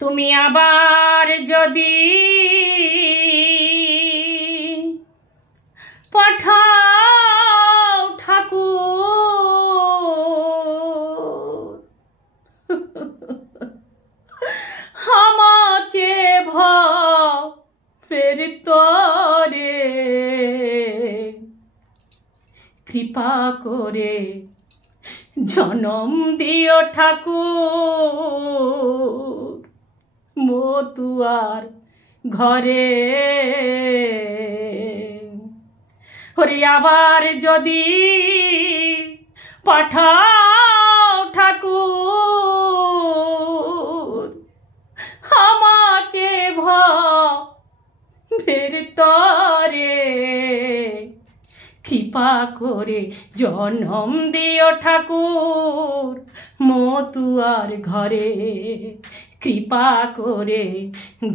তুমি আবার যদি পাঠাও ঠাকুর আমাকে ভবের তরে কৃপা করে জনম দিও ঠাকুর মতুয়ার ঘরে। ওরে আবার যদি পাঠাও ঠাকুর আমাকে ভবের তরে কৃপা করে জনম দিও ঠাকুর মতুয়ার ঘরে। কৃপা করে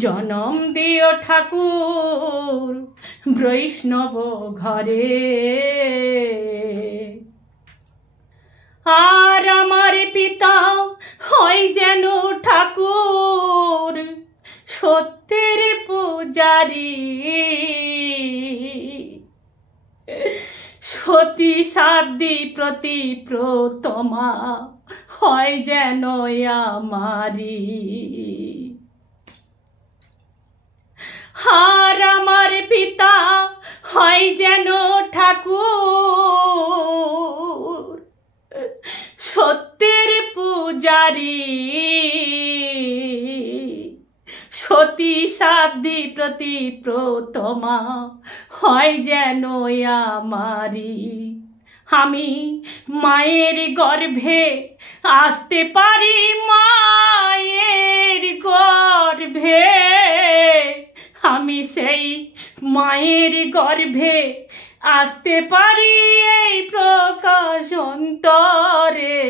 জনম দিও ঠাকুর বৈষ্ণব ঘরে। আর আমার পিতা হয় যেন ঠাকুর সত্যের পূজারী, সতী সাধ্বী প্রতি প্রতমা হয় যেন আমারি। আর আমার পিতা হয় যেন ঠাকুর সত্যের পূজারী, সতী সাধ্বী প্রতি প্রতমা হয় যেন আমারি। আমি মায়ের গর্ভে আসতে পারি, মায়ের গর্ভে আমি সেই মায়ের গর্ভে আসতে পারি এই প্রকাশ অন্তরে।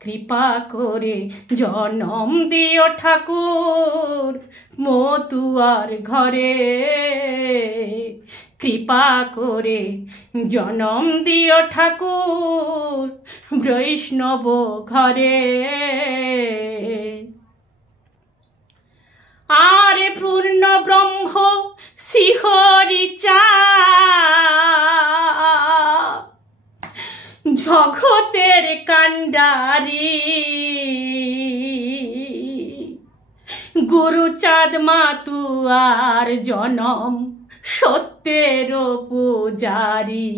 কৃপা করে জনম দিও ঠাকুর মতুয়ার ঘরে। কৃপা করে জনম দিও ঠাকুর বৈষ্ণব ঘরে। আর পূর্ণ ব্রহ্ম শিহরি চা জগতের কান্ডারি, গুরুচাঁদ মাতুয়ার জনম সত্যের পূজারি।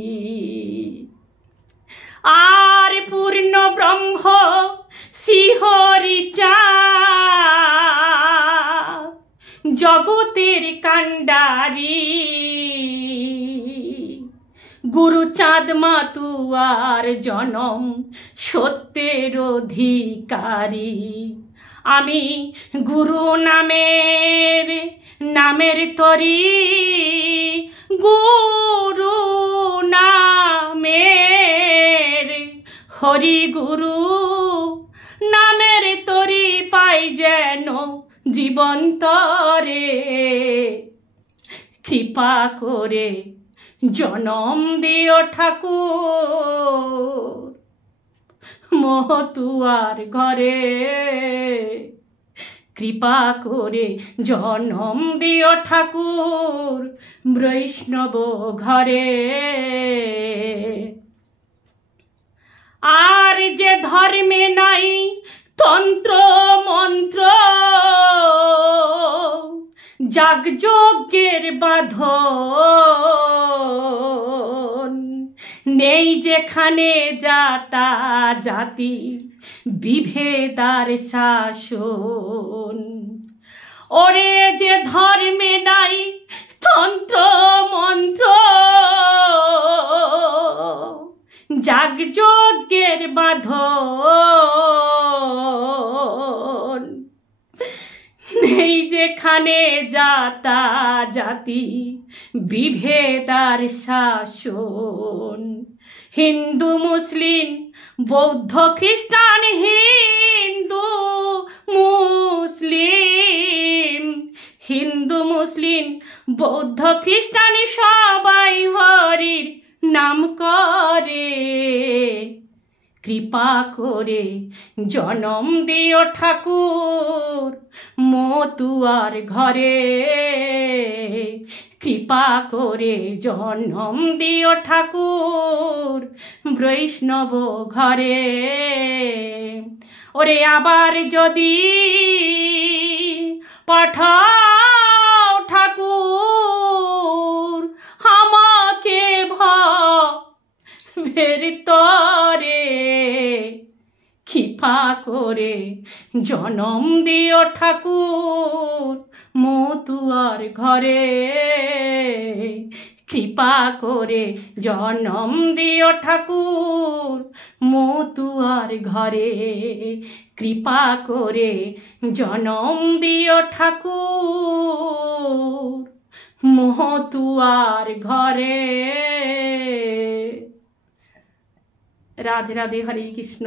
আর পূর্ণ ব্রহ্ম শিহরি চা জগতের কান্ডারি, গুরুচাঁদ মাতুয়ার জনম সত্যের অধিকারী। আমি গুরু নামের তরি, গুরু নামের হরি গুরু নামের তরি পাই যেন জীবন্তরে। কৃপা করে জনম দিও ঠাকুর মতুয়ার ঘরে। কৃপা করে জনম দিও ঠাকুর বৈষ্ণব ঘরে। আর যে ধর্মে নাই তন্ত্র মন্ত্র, যাগযজ্ঞের বাঁধন নেই যেখানে জাতা জাতি বিভেদার শাসন। ওরে যে ধর্মে নাই তন্ত্র মন্ত্র, যাগযজ্ঞের বাঁধন নেই যেখানে জাতা জাতি বিভেদার শাসন। হিন্দু মুসলিম বৌদ্ধ খ্রিস্টান, হিন্দু মুসলিম, হিন্দু মুসলিম বৌদ্ধ খ্রিস্টান সবাই হরির নাম করে। কৃপা করে জনম দিও ঠাকুর মতুয়ার ঘরে, কৃপা করে জনম দিও ঠাকুর বৈষ্ণব ঘরে। ওরে আবার যদি পাঠাও ঠাকুর আমাকে ভবের তরে, কৃপা করে জনম দিও ঠাকুর মতুয়ার ঘরে, কৃপা করে জনম দিও ঠাকুর মতুয়ার ঘরে, কৃপা করে জনম দিও ঠাকুর মতুয়ার ঘরে। রাধে রাধে, হরে কৃষ্ণ।